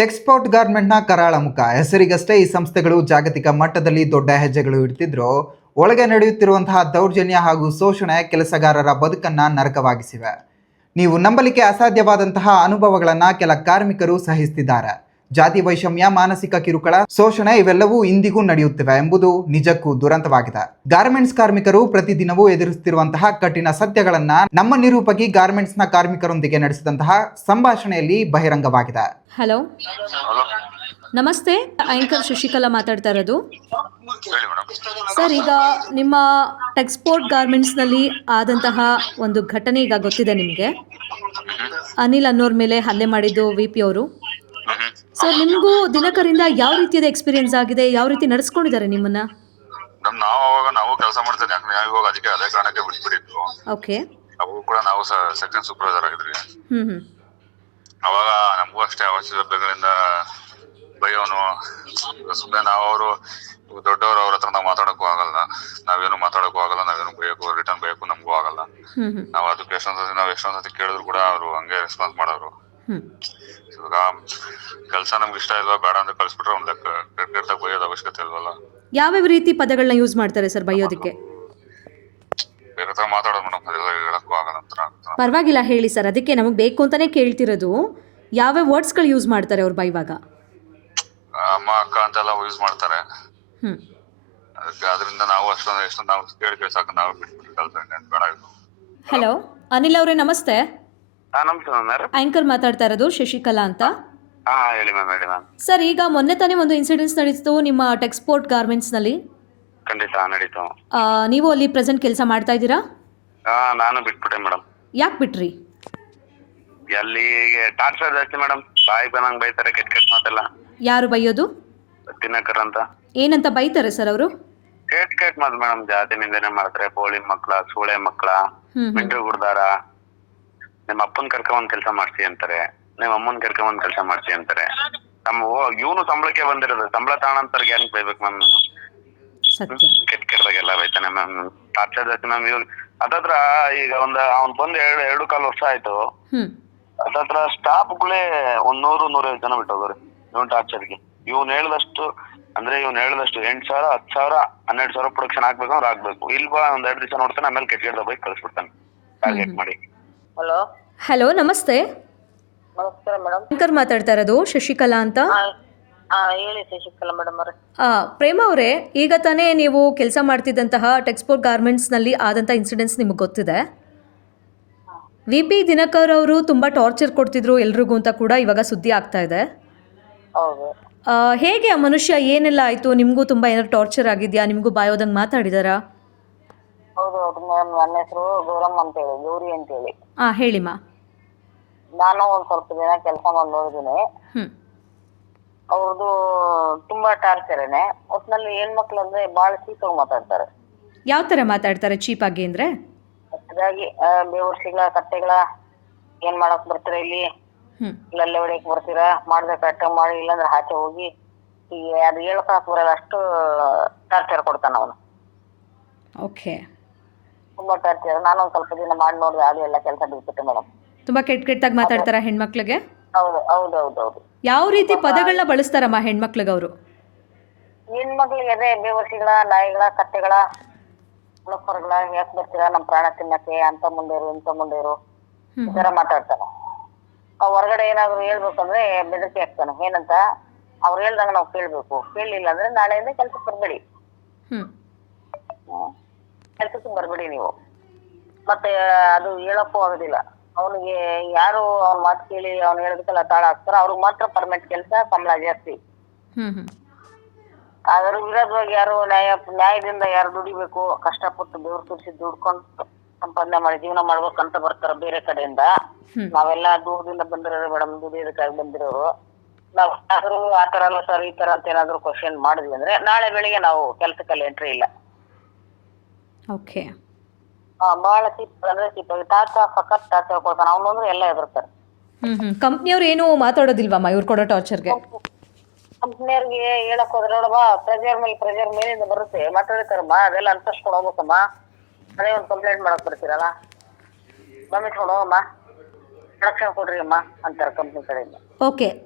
ಟೆಕ್ಸ್ಪೋರ್ಟ್ ಗಾರ್ಮೆಂಟ್ನ ಕರಾಳ ಮುಖ ಹೆಸರಿಗಷ್ಟೇ ಈ ಸಂಸ್ಥೆಗಳು ಜಾಗತಿಕ ಮಟ್ಟದಲ್ಲಿ ದೊಡ್ಡ ಹೆಜ್ಜೆಗಳು ಇಡ್ತಿದ್ರು ಒಳಗೆ ನಡೆಯುತ್ತಿರುವಂತಹ ದೌರ್ಜನ್ಯ ಹಾಗೂ ಶೋಷಣೆ ಕೆಲಸಗಾರರ ಬದುಕನ್ನು ನರಕವಾಗಿಸಿವೆ ನೀವು ನಂಬಲಿಕ್ಕೆ ಅಸಾಧ್ಯವಾದಂತಹ ಅನುಭವಗಳನ್ನು ಕೆಲ ಕಾರ್ಮಿಕರು ಸಹಿಸುತ್ತಿದ್ದಾರೆ ಜಾತಿ ವೈಷಮ್ಯ ಮಾನಸಿಕ ಕಿರುಕುಳ ಶೋಷಣೆ ಇವೆಲ್ಲವೂ ಇಂದಿಗೂ ನಡೆಯುತ್ತಿವೆ ಎಂಬುದು ನಿಜಕ್ಕೂ ದುರಂತವಾಗಿದೆ ಗಾರ್ಮೆಂಟ್ಸ್ ಕಾರ್ಮಿಕರು ಪ್ರತಿದಿನವೂ ಎದುರಿಸುತ್ತಿರುವಂತಹ ಕಠಿಣ ಸತ್ಯಗಳನ್ನ ನಮ್ಮ ನಿರೂಪಕಿ ಗಾರ್ಮೆಂಟ್ಸ್ ನ ಕಾರ್ಮಿಕರೊಂದಿಗೆ ನಡೆಸಿದಂತಹ ಸಂಭಾಷಣೆಯಲ್ಲಿ ಬಹಿರಂಗವಾಗಿದೆ ಹಲೋ ನಮಸ್ತೆ ಆಂಕರ್ ಶಶಿಕಲಾ ಮಾತಾಡ್ತಾ ಇರೋದು ಸರ್ ಈಗ ನಿಮ್ಮ ಟೆಕ್ಸ್ಪೋರ್ಟ್ ನಲ್ಲಿ ಆದಂತಹ ಒಂದು ಘಟನೆ ಈಗ ಗೊತ್ತಿದೆ ನಿಮಗೆ ಅನಿಲ್ ಅನ್ನೋರ್ ಮೇಲೆ ಹಲ್ಲೆ ಮಾಡಿದ್ದು ವಿ ಅವರು ಸೊ ನಿಮಗೂ ದಿನಕರಿಂದ ಯಾವ ರೀತಿಯಾದ ಎಕ್ಸ್ಪೀರಿಯನ್ಸ್ ಆಗಿದೆ ಯಾವ ರೀತಿ ನಡೆಸ್ಕೊಂಡಿದ್ದಾರೆ ನಿಮ್ಮನ್ನ ನಮ್ ನಾವು ಅವಾಗ ನಾವು ಕೆಲಸ ಮಾಡ್ತಿದ್ವಿ ಯಾಕಂದ್ರೆ ನಾವು ಇವಾಗ ಅದಕ್ಕೆ ಅದೇ ಕಾರಣಕ್ಕೆ ಬಿಟ್ಬಿಟ್ಟಿದ್ವು ಓಕೆ ಅವು ಕೂಡ ನಾವು ಸೆಕೆಂಡ್ ಸೂಪರ್ವೈಸರ್ ಆಗಿದ್ರಿ ಹ್ಮ್ ಹ್ಮ್ ಅವಾಗ ನಮಗೂ ಅಷ್ಟೇ ಅವಶ್ಯಕತೆಗಳಿಂದ ಬಯೋನು ಸುಮ್ಮನೆ ನಾವು ಅವರು ದೊಡ್ಡವರು ಅವ್ರ ಹತ್ರ ನಾವು ಮಾತಾಡಕ್ಕೂ ಆಗಲ್ಲ ನಾವೇನು ಮಾತಾಡಕ್ಕೂ ಆಗಲ್ಲ ನಾವೇನು ಬೈಯಕ್ಕೂ ರಿಟರ್ನ್ ಬೇಕು ನಮಗೂ ಆಗಲ್ಲ ನಾವು ಅದಕ್ಕೆ ಎಷ್ಟೊಂದ್ಸತಿ ನಾವು ಎಷ್ಟೊಂದ್ಸತಿ ಕೇಳಿದ್ರು ಕೂಡ ಅವರು ಹಂಗೆ ರೆಸ್ಪಾನ್ಸ್ ಮಾಡೋರು ಇವಾಗ ಕೆಲಸ ನಮ್ಗೆ ಇಷ್ಟ ಇಲ್ವಾ ಬೇಡ ಅಂತ ಕಳ್ಸ್ಬಿಟ್ರೆ ಒಂದು ಲೆಕ್ಕ ಕ್ರಿಕೆಟ್ ಬೈಯೋದ್ ಅವಶ್ಯಕತೆ ಇಲ್ವಲ್ಲ ಯಾವ್ಯಾವ ರೀತಿ ಪದಗಳನ್ನ ಯೂಸ್ ಮಾಡ್ತಾರೆ ಸರ್ ಬೈಯೋದಕ್ಕೆ ಬೇರೆ ತರ ಮಾತಾಡೋಣ ಮೇಡಮ್ ಪರವಾಗಿಲ್ಲ ಹೇಳಿ ಸರ್ ಅದಕ್ಕೆ ನಮಗೆ ಬೇಕು ಅಂತಾನೆ ಕೇಳ್ತಿರೋದು ಯಾವ್ಯಾವ ವರ್ಡ್ಸ್ಗಳು ಯೂಸ್ ಮಾಡ್ತಾರೆ ಅವ್ರು ಬೈವಾಗ ಆ, ಅಮ್ಮ ಅಕ್ಕ ಅಂತೆಲ್ಲ ಯೂಸ್ ಮಾಡ್ತಾರೆ ಹ್ಞೂ ಅದಕ್ಕೆ ಅದರಿಂದ ನಾವು ಅಷ್ಟೊಂದು ಎಷ್ಟೊಂದು ನಾವು ಕೇಳಿ ಕೇಳಿ ಸಾಕು ನಾವು ಬಿಟ್ಬಿಟ್ಟು ಕೆಲಸ ಬೇಡ ಇದು ಹಲೋ ಅನಿಲ್ ಅವರೇ ನಮಸ್ತೆ ಆ, ನಮಸ್ತೆ ಆಂಕರ್ ಮಾತಾಡ್ತಾ ಇರೋದು ಶಶಿಕಲಾ ಅಂತ ಹಾ ಹೇಳಿ ಮ್ಯಾಮ್ ಹೇಳಿ ಮ್ಯಾಮ್ ಸರ್ ಈಗ ಮೊನ್ನೆ ತಾನೇ ಒಂದು ಇನ್ಸಿಡೆಂಟ್ಸ್ ನಡೀತು ನಿಮ್ಮ ಟೆಕ್ಸ್ಪೋರ್ಟ್ ಗಾರ್ಮೆಂಟ್ಸ್ ಖಂಡಿತ ಆ ನೀವು ಅಲ್ಲಿ ಪ್ರೆಸೆಂಟ್ ಕೆಲಸ ಮಾಡ್ತಾ ಇದ್ದೀರಾ ಹಾ ನಾನು ಬಿಟ್ಬಿಟ್ಟೆ ಮೇಡಮ್ ಯಾಕೆ ಬಿಟ್ರಿ ಅಲ್ಲಿ ಟಾರ್ಚರ್ ಜಾಸ್ತಿ ಮೇಡಮ್ ಬಾಯಿ ಬಂದಂಗ್ ಬೈತಾರೆ ಕೆಟ್ಟ ಕೆಟ್ಟ ಮಾತೆಲ್ಲ ಯಾರು ಬೈಯೋದು ದಿನಕರ್ ಅಂತ ಏನಂತ ಬೈತಾರೆ ಸರ್ ಅವರು ಕೆಟ್ಟ ಕೆಟ್ಟ ಮಾತು ಮೇಡಮ್ ಜಾತಿ ನಿಂದನೆ ಮಾಡ್ತಾರೆ ಬೋಳಿ ಮಕ್ಳ ಸೂಳೆ ಮಕ್ಳ ಹ್ಞೂ ಮೆಂಟ್ರು ಗುಡ್ದಾರ ನಿಮ್ಮ ಅಪ್ಪನ್ ಕರ್ಕೊಂಡ್ ಕೆಲಸ ಮಾಡ್ಸಿ ಅಂತಾರೆ ನಿಮ್ ಅಮ್ಮನ್ ಕರ್ಕೊಂಡ್ ಕೆಲಸ ಮಾಡ್ಸಿ ಅಂತಾರೆ ನಮ್ಮ ಇವನು ಸಂಬಳಕ್ಕೆ ಬಂದಿರೋದು ಸಂಬಳ ತಗೊಂಡಂತವ್ರಿಗೆ ಹೆಂಗ್ ಬೈಬೇಕು ಮ್ಯಾಮ್ ಕೆಟ್ಟ ಕೆಟ್ಟದಾಗೆಲ್ಲ ಬೈತಾನೆ ಮ್ಯಾಮ್ ಟಾರ್ಚರ್ ಮ್ಯಾಮ್ ಇವ್ರು ಅದತ್ರ ಈಗ ಒಂದ್ ಅವ್ನ್ ಬಂದ್ ಎರಡು ಎರಡು ಕಾಲು ವರ್ಷ ಆಯ್ತು ಅದತ್ರ ಅದತ್ರ ಸ್ಟಾಫ್ಗಳೇ ಒಂದ್ ನೂರು ನೂರೈವತ್ತು ಜನ ಬಿಟ್ಟೋಗ್ರಿ ಇವನ್ ಗೆ ಇವ್ನ ಹೇಳ್ದಷ್ಟು ಅಂದ್ರೆ ಇವ್ನ ಹೇಳ್ದಷ್ಟು ಎಂಟ್ ಸಾವಿರ ಹತ್ ಸಾವಿರ ಹನ್ನೆರಡು ಸಾವಿರ ಪ್ರೊಡಕ್ಷನ್ ಆಗ್ಬೇಕು ಅಂದ್ರೆ ಆಗ್ಬೇಕು ಇಲ್ವಾ ಒಂದ್ ಎರಡು ದಿವಸ ನೋಡ್ತಾನೆ ಆಮೇಲೆ ಕೆಟ್ಟ ಕೆಟ್ಟದ ಬೈಕ್ ಕಳಿಸ್ಬಿಡ್ತಾನೆ ಟಾರ್ಗೆಟ್ ಮಾಡಿ ಹಲೋ ಹಲೋ ನಮಸ್ತೆ ನಮಸ್ಕಾರ ಮೇಡಮ್ ಶಂಕರ್ ಮಾತಾಡ್ತಾ ಇರೋದು ಶಶಿಕಲಾ ಅಂತ ಪ್ರೇಮ ಅವರೇ ಈಗ ತಾನೇ ನೀವು ಕೆಲಸ ಮಾಡ್ತಿದ್ದಂತಹ ಟೆಕ್ಸ್ಪೋರ್ಟ್ ನಲ್ಲಿ ಆದಂಥ ಇನ್ಸಿಡೆಂಟ್ಸ್ ನಿಮಗೆ ಗೊತ್ತಿದೆ ವಿ ಪಿ ದಿನಕರ್ ಅವರು ತುಂಬಾ ಟಾರ್ಚರ್ ಕೊಡ್ತಿದ್ರು ಎಲ್ರಿಗೂ ಅಂತ ಕೂಡ ಇವಾಗ ಸುದ್ದಿ ಆಗ್ತಾ ಇದೆ ಹೇಗೆ ಆ ಮನುಷ್ಯ ಏನೆಲ್ಲ ಆಯ್ತು ನಿಮಗೂ ತುಂಬಾ ಏನಾದ್ರು ಟಾರ್ಚರ್ ಆಗಿದೆಯಾ ನಿಮಗೂ ಬಾಯೋದಂಗೆ ಮಾತಾಡಿದಾರಾ ಹೌದು ಮ್ಯಾಮ್ ನನ್ನ ಹೆಸರು ಗೌರಮ್ಮ ಹೇಳಿ ಗೌರಿ ಅಂತೇಳಿ ಆ ಹೇಳಿಮ್ಮ ನಾನು ಒಂದ್ ಸ್ವಲ್ಪ ದಿನ ಕೆಲಸ ಮಾಡಿ ನೋಡಿದೀನಿ ಹ್ಮ್ ಅವ್ರದ್ದು ತುಂಬಾ ಟಾರ್ಚರ್ನೆ ಒಟ್ನಲ್ಲಿ ಹೆಣ್ಮಕ್ಳು ಅಂದ್ರೆ ಬಹಳ ಚೀಪಾಗಿ ಮಾತಾಡ್ತಾರೆ ಯಾವ ತರ ಮಾತಾಡ್ತಾರೆ ಚೀಪಾಗಿ ಅಂದ್ರೆ ಅದಾಗಿ ಬೇವರ್ಸಿಗಳ ಕತ್ತೆಗಳ ಏನ್ ಮಾಡಕ್ ಬರ್ತೀರಾ ಇಲ್ಲಿ ಹ್ಞೂ ಹೊಡೆಯಕ್ ಬರ್ತೀರಾ ಮಾಡ್ಬೇಕು ಕರೆಕ್ಟ್ ಮಾಡಿ ಇಲ್ಲಾಂದ್ರೆ ಆಚೆ ಹೋಗಿ ಈಗ ಅದು ಹೇಳ್ಕೊಳಕ್ ಬರಲ್ಲ ಅಷ್ಟು ಟಾರ್ಚರ್ ಕೊಡ್ತಾನ ಅವನು ಓಕೆ ತುಂಬಾ ಖರ್ಚು ನಾನು ಒಂದ್ ಸ್ವಲ್ಪ ದಿನ ಮಾಡಿ ನೋಡಿದೆ ಅದು ಎಲ್ಲ ಕೆಲಸ ಬಿಟ್ಬಿಟ್ಟು ಮೇಡಮ್ ತುಂಬಾ ಕೆಟ್ಟ ಕೆಟ್ಟಾಗಿ ಮಾತಾಡ್ತಾರ ಹೆಣ್ಮಕ್ಳಿಗೆ ಹೌದು ಹೌದು ಹೌದು ಯಾವ ರೀತಿ ಪದಗಳನ್ನ ಬಳಸ್ತಾರಮ್ಮ ಹೆಣ್ಮಕ್ಳಿಗೆ ಅವರು ಹೆಣ್ಮಕ್ಳಿಗೆ ಅದೇ ಬೇವಸಿಗಳ ನಾಯಿಗಳ ಕತ್ತೆಗಳ ಲೋಕರ್ಗಳ ಯಾಕೆ ಬರ್ತೀರಾ ನಮ್ ಪ್ರಾಣ ತಿನ್ನಕ್ಕೆ ಅಂತ ಮುಂದೇರು ಇಂಥ ಮುಂದೇರು ಈ ತರ ಮಾತಾಡ್ತಾರ ಅವ್ ಹೊರಗಡೆ ಏನಾದ್ರು ಹೇಳ್ಬೇಕಂದ್ರೆ ಬೆದರಿಕೆ ಹಾಕ್ತಾನೆ ಏನಂತ ಅವ್ರು ಹೇಳ್ದಂಗ ನಾವು ಕೇಳ್ಬೇಕು ಕೇಳಿಲ್ಲ ಅಂದ್ರೆ ನಾಳೆಯಿಂದ ಕೆಲ್ಸಕ್ಕೆ ಬರ್ಬೇಡಿ ಹ್ಮ್ ಹ್ಮ್. ಕೆಲ್ಸಕ್ಕೆ ಬರ್ಬೇಡಿ ನೀವು ಮತ್ತೆ ಅದು ಹೇಳಕ್ಕೂ ಆಗೋದಿಲ್ಲ ಅವನಿಗೆ ಯಾರು ಅವ್ನ ಮಾತು ಕೇಳಿ ಅವ್ನು ಹೇಳೋದಕ್ಕೆಲ್ಲ ತಾಳ ಹಾಕ್ತಾರ ಅವ್ರಿಗೆ ಮಾತ್ರ ಪರ್ಮನೆಂಟ್ ಕೆಲಸ ಸಂಬಳ ಜಾಸ್ತಿ ಅದ್ರ ವಿರೋಧವಾಗಿ ಯಾರು ನ್ಯಾಯ ನ್ಯಾಯದಿಂದ ಯಾರು ದುಡಿಬೇಕು ಕಷ್ಟಪಟ್ಟು ದೇವ್ರ ತುರಿಸಿ ದುಡ್ಕೊಂಡು ಸಂಪಾದನೆ ಮಾಡಿ ಜೀವನ ಮಾಡ್ಬೇಕಂತ ಬರ್ತಾರ ಬೇರೆ ಕಡೆಯಿಂದ ನಾವೆಲ್ಲ ದೂರದಿಂದ ಬಂದಿರೋ ಮೇಡಮ್ ದುಡಿಯೋದಕ್ಕಾಗಿ ಬಂದಿರೋರು ನಾವ್ ಆತರ ಅಲ್ಲ ಸರ್ ಈ ತರ ಅಂತ ಏನಾದ್ರು ಕ್ವಶನ್ ಮಾಡಿದ್ವಿ ಅಂದ್ರೆ ನಾಳೆ ಬೆಳಿಗ್ಗೆ ನಾವು ಕೆಲ್ಸಕ್ಕೆ ಎಂಟ್ರಿ ಇಲ್ಲ ಓಕೆ ಆ, ಬಾಳ ತಿಪ್ಪ ಅಂದ್ರೆ ತಿಪ್ಪ ತಾತ ಫಕತ್ ತಾತ ಹೇಳ್ಕೊಳ್ತಾನ ಅವ್ನು ಅಂದ್ರೆ ಎಲ್ಲ ಎದುರ್ತಾರೆ ಹ್ಮ್ ಹ್ಮ್ ಕಂಪ್ನಿಯವ್ರು ಏನೂ ಮಾತಾಡೋದಿಲ್ವಮ್ಮ ಇವ್ರು ಕೊಡೋ ಟಾರ್ಚರ್ಗೆ ಕಂಪ್ನಿಯವ್ರಿಗೆ ಹೇಳಕ್ ಹೋದ್ರೆ ನೋಡಮ್ಮ ಪ್ರೆಜರ್ ಮೇಲೆ ಪ್ರೆಜರ್ ಮೇಲಿಂದ ಬರುತ್ತೆ ಮಾತಾಡ್ತಾರಮ್ಮ ಅದೆಲ್ಲ ಅನುಸರಿಸ್ಕೊಂಡು ಹೋಗ್ಬೇಕಮ್ಮ ಅದೇ ಒಂದು ಕಂಪ್ಲೇಂಟ್ ಮಾಡಕ್ ಬರ್ತೀರಲ್ಲ ಬಂದಿಟ್ಕೊಂಡು ಅಮ್ಮ ಪ್ರೊಡಕ್ಷನ್ ಕೊಡ್ರಿ ಅಮ್ಮ ಅಂತಾರೆ ಕಂಪ್ನಿ ಕಡೆಯಿಂದ ಓಕೆ